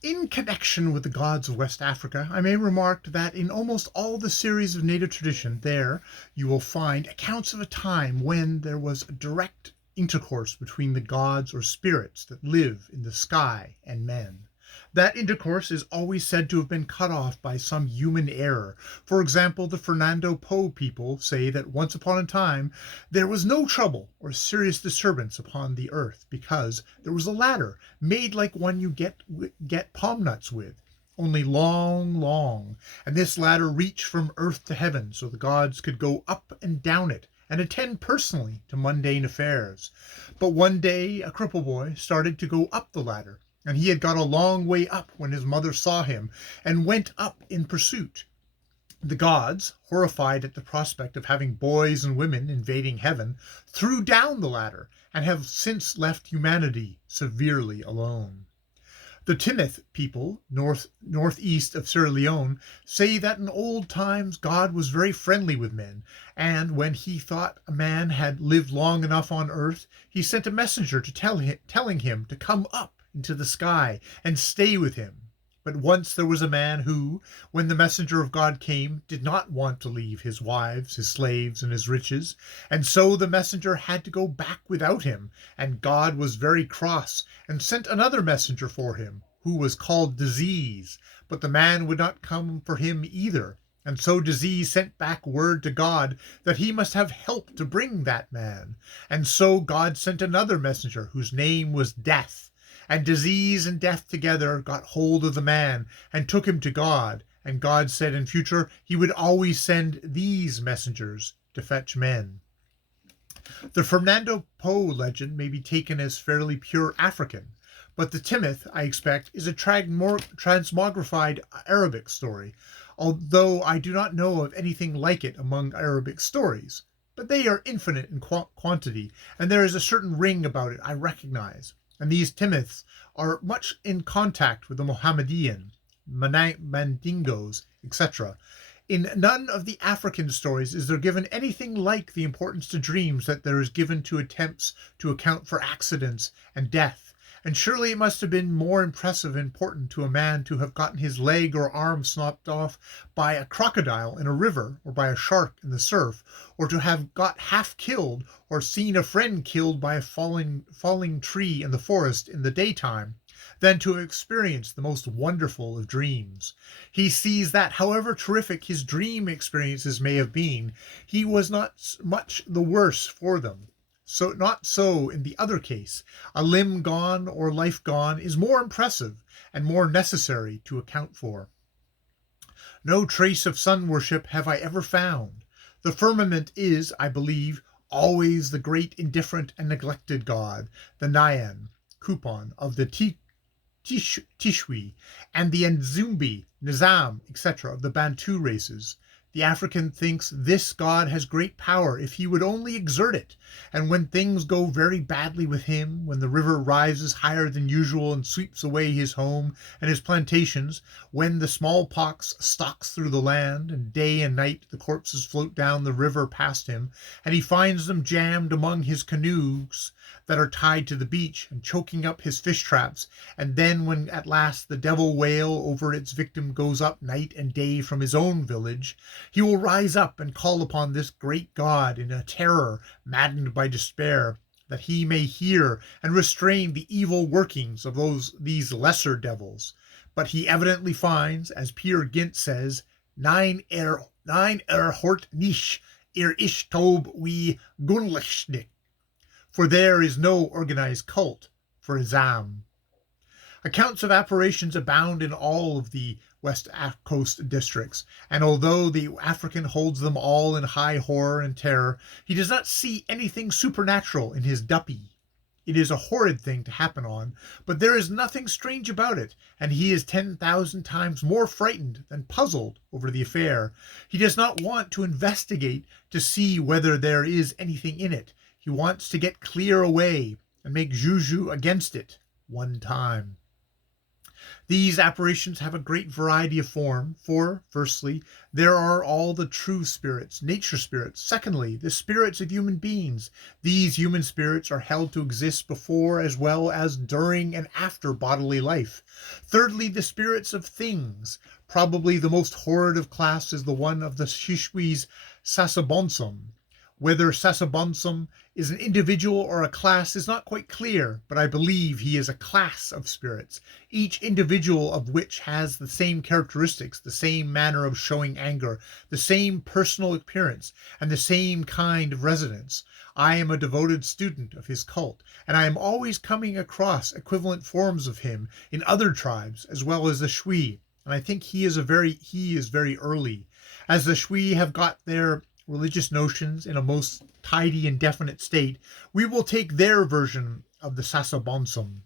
In connection with the gods of West Africa, I may remark that in almost all the series of native tradition there you will find accounts of a time when there was a direct intercourse between the gods or spirits that live in the sky and men. That intercourse is always said to have been cut off by some human error. For example, the Fernando Po people say that once upon a time there was no trouble or serious disturbance upon the earth because there was a ladder made like one you get palm nuts with, only long, and this ladder reached from earth to heaven so the gods could go up and down it and attend personally to mundane affairs. But one day a cripple boy started to go up the ladder, and he had got a long way up when his mother saw him and went up in pursuit. The gods, horrified at the prospect of having boys and women invading heaven, threw down the ladder and have since left humanity severely alone. The Timoth people, northeast of Sierra Leone, say that in old times God was very friendly with men, and when he thought a man had lived long enough on earth, he sent a messenger to telling him to come up into the sky and stay with him. But once there was a man who, when the messenger of God came, did not want to leave his wives, his slaves, and his riches, and so the messenger had to go back without him, and God was very cross and sent another messenger for him, who was called Disease, but the man would not come for him either. And so Disease sent back word to God that he must have help to bring that man. And so God sent another messenger whose name was Death. And Disease and Death together got hold of the man and took him to God. And God said in future he would always send these messengers to fetch men. The Fernando Po legend may be taken as fairly pure African, but the Timoth, I expect, is a transmogrified Arabic story, although I do not know of anything like it among Arabic stories. But they are infinite in quantity, and there is a certain ring about it I recognize. And these Timoths are much in contact with the Mohammedan, Mandingos, etc. In none of the African stories is there given anything like the importance to dreams that there is given to attempts to account for accidents and death. And surely it must have been more impressive and important to a man to have gotten his leg or arm snapped off by a crocodile in a river, or by a shark in the surf, or to have got half killed or seen a friend killed by a falling tree in the forest in the daytime, than to have experienced the most wonderful of dreams. He sees that, however terrific his dream experiences may have been, he was not much the worse for them. So not so in the other case. A limb gone or life gone is more impressive and more necessary to account for. No trace of sun worship have I ever found. The firmament is, I believe, always the great indifferent and neglected god, the Nyan, Kupon, of the Tishwi, and the Nzumbi, Nizam, etc., of the Bantu races. The African thinks this god has great power if he would only exert it, and when things go very badly with him, when the river rises higher than usual and sweeps away his home and his plantations, when the smallpox stalks through the land, and day and night the corpses float down the river past him, and he finds them jammed among his canoes that are tied to the beach and choking up his fish traps, and then when at last the devil wail over its victim goes up night and day from his own village, he will rise up and call upon this great god in a terror maddened by despair, that he may hear and restrain the evil workings of these lesser devils. But he evidently finds, as Peer Gynt says, nine hort nish ish tob we gunlichnik, for there is no organized cult for Azam. Accounts of apparitions abound in all of the West Coast districts, and although the African holds them all in high horror and terror, he does not see anything supernatural in his duppy. It is a horrid thing to happen on, but there is nothing strange about it, and he is 10,000 times more frightened than puzzled over the affair. He does not want to investigate to see whether there is anything in it. He wants to get clear away and make juju against it one time. These apparitions have a great variety of form, for, firstly, there are all the true spirits, nature spirits. Secondly, the spirits of human beings. These human spirits are held to exist before as well as during and after bodily life. Thirdly, the spirits of things. Probably the most horrid of class is the one of the Shishwi's Sasabonsum. Whether Sasabonsum is an individual or a class is not quite clear, but I believe he is a class of spirits, each individual of which has the same characteristics, the same manner of showing anger, the same personal appearance, and the same kind of residence. I am a devoted student of his cult, and I am always coming across equivalent forms of him in other tribes as well as the Shui, and I think he is very early, as the Shui have got their religious notions in a most tidy and definite state. We will take their version of the Sasabonsum.